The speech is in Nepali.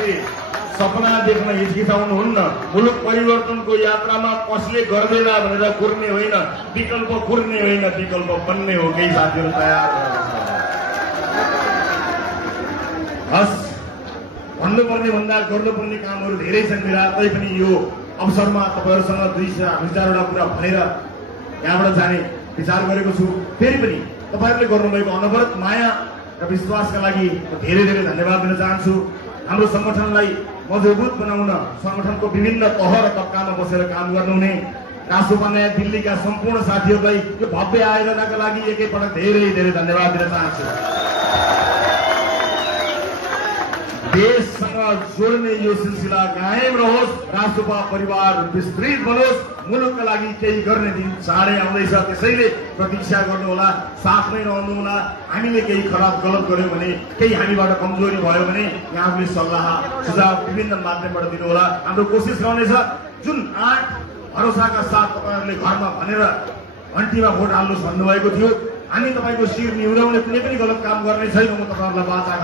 तपाईँले सपना देख्न हिचकिचाउनुहुन्न। मुलुक परिवर्तनको यात्रामा कसले गर्दैन भनेर कुर्ने होइन, विकल्प कुर्ने होइन, विकल्प बन्ने हो। केही साथीहरू तयार हस्। भन्नुपर्ने भन्दा गर्नुपर्ने कामहरू धेरै छन् मेरा। तैपनि यो अवसरमा तपाईँहरूसँग दुई चारवटा कुरा भनेर यहाँबाट जाने विचार गरेको छु। फेरि पनि तपाईँहरूले गर्नुभएको अनवरत माया र विश्वासका लागि धेरै धेरै धन्यवाद दिन चाहन्छु। हाम्रो संगठनलाई मजबुत बनाउन संगठनको विभिन्न तह र तबकामा बसेर काम गर्नुहुने राष्ट्रपा नयाँ दिल्लीका सम्पूर्ण साथीहरूलाई यो भव्य आयोजनाका लागि एकैपटक धेरै धेरै धन्यवाद दिन चाहन्छु। देशसँग जोड्ने यो सिलसिला कायम रहोस्, राष्ट्रपा परिवार विस्तृत बनोस्, मुलुकका लागि केही गर्ने दिन चाँडै आउँदैछ। त्यसैले प्रतीक्षा गर्नुहोला, साथमै रहनुहोला। हामीले केही खराब गलत गर्यौँ भने, केही हामीबाट कमजोरी भयो भने यहाँले सल्लाह सुझाव विभिन्न माध्यमबाट दिनुहोला। हाम्रो कोसिस रहनेछ जुन 8 भरोसाका साथ तपाईँहरूले घरमा भनेर घन्टीमा भोट हाल्नुहोस् भन्नुभएको थियो, हामी तपाईँको शिर निहुराउने कुनै पनि गलत काम गर्ने छैनौँ। म तपाईँहरूलाई वाचा